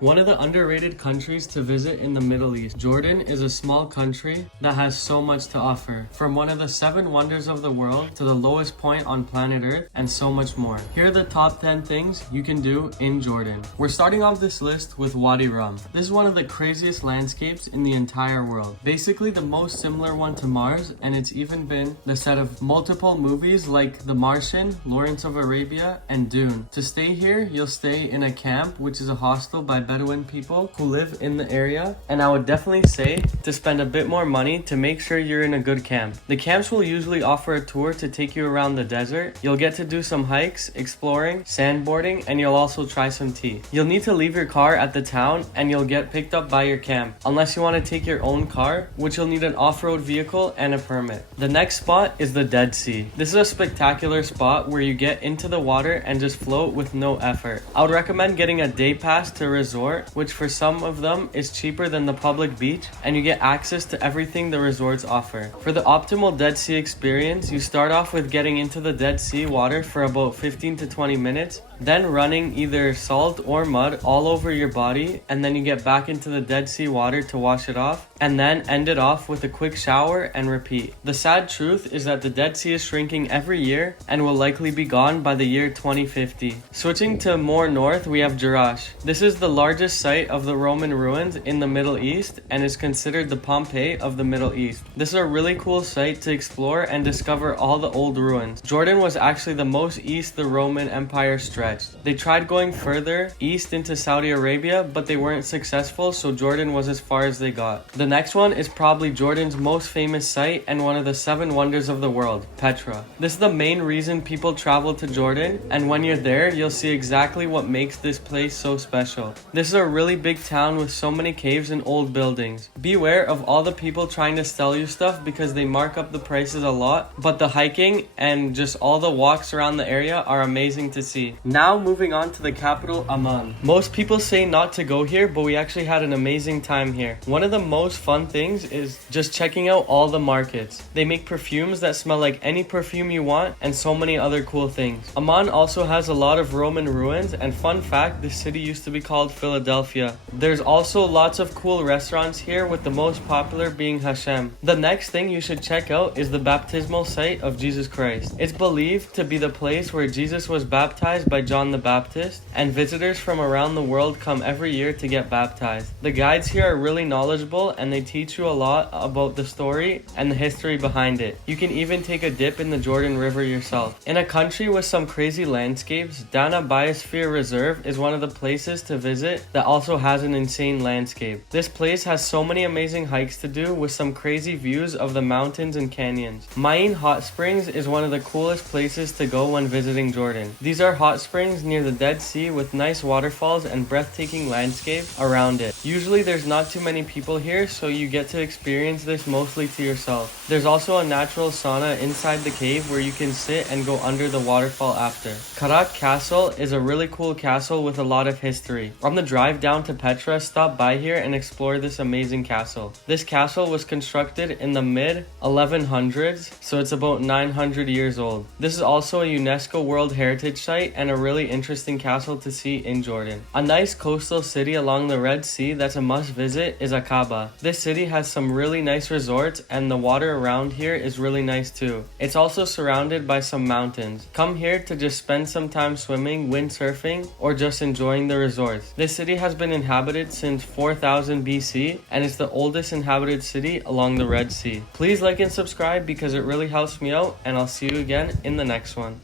One of the underrated countries to visit in the Middle East, Jordan is a small country that has so much to offer. From one of the 7 wonders of the world to the lowest point on planet Earth and so much more. Here are the top 10 things you can do in Jordan. We're starting off this list with Wadi Rum. This is one of the craziest landscapes in the entire world. Basically the most similar one to Mars, and it's even been the set of multiple movies like The Martian, Lawrence of Arabia, and Dune. To stay here, you'll stay in a camp, which is a hostel by Bedouin people who live in the area, and I would definitely say to spend a bit more money to make sure you're in a good camp. The camps will usually offer a tour to take you around the desert. You'll get to do some hikes, exploring, sandboarding, and you'll also try some tea. You'll need to leave your car at the town and you'll get picked up by your camp, unless you want to take your own car, which you'll need an off-road vehicle and a permit. The next spot is the Dead Sea. This is a spectacular spot where you get into the water and just float with no effort. I would recommend getting a day pass to resort, which for some of them is cheaper than the public beach, and you get access to everything the resorts offer. For the optimal Dead Sea experience, you start off with getting into the Dead Sea water for about 15 to 20 minutes, then running either salt or mud all over your body, and then you get back into the Dead Sea water to wash it off, and then end it off with a quick shower and repeat. The sad truth is that the Dead Sea is shrinking every year and will likely be gone by the year 2050. Switching to more north, we have Jerash. This is the largest site of the Roman ruins in the Middle East and is considered the Pompeii of the Middle East. This is a really cool site to explore and discover all the old ruins. Jordan was actually the most east the Roman Empire stretched. They tried going further east into Saudi Arabia, but they weren't successful, so Jordan was as far as they got. The next one is probably Jordan's most famous site and one of the 7 wonders of the world, Petra. This is the main reason people travel to Jordan, and when you're there, you'll see exactly what makes this place so special. This is a really big town with so many caves and old buildings. Beware of all the people trying to sell you stuff because they mark up the prices a lot, but the hiking and just all the walks around the area are amazing to see. Now moving on to the capital, Amman. Most people say not to go here, but we actually had an amazing time here. One of the most fun things is just checking out all the markets. They make perfumes that smell like any perfume you want and so many other cool things. Amman also has a lot of Roman ruins, and fun fact, this city used to be called Philadelphia. There's also lots of cool restaurants here, with the most popular being Hashem. The next thing you should check out is the baptismal site of Jesus Christ. It's believed to be the place where Jesus was baptized by John the Baptist, and visitors from around the world come every year to get baptized. The guides here are really knowledgeable and they teach you a lot about the story and the history behind it. You can even take a dip in the Jordan River yourself. In a country with some crazy landscapes, Dana Biosphere Reserve is one of the places to visit that also has an insane landscape. This place has so many amazing hikes to do with some crazy views of the mountains and canyons. Mayin Hot Springs is one of the coolest places to go when visiting Jordan. These are hot springs near the Dead Sea with nice waterfalls and breathtaking landscape around it. Usually there's not too many people here, so you get to experience this mostly to yourself. There's also a natural sauna inside the cave where you can sit and go under the waterfall after. Karak Castle is a really cool castle with a lot of history. On the drive down to Petra, stop by here and explore this amazing castle. This castle was constructed in the mid 1100s, so it's about 900 years old. This is also a UNESCO World Heritage Site and a really interesting castle to see in Jordan. A nice coastal city along the Red Sea that's a must visit is Aqaba. This city has some really nice resorts and the water around here is really nice too. It's also surrounded by some mountains. Come here to just spend some time swimming, windsurfing, or just enjoying the resorts. This city has been inhabited since 4000 BC and it's the oldest inhabited city along the Red Sea. Please like and subscribe because it really helps me out, and I'll see you again in the next one.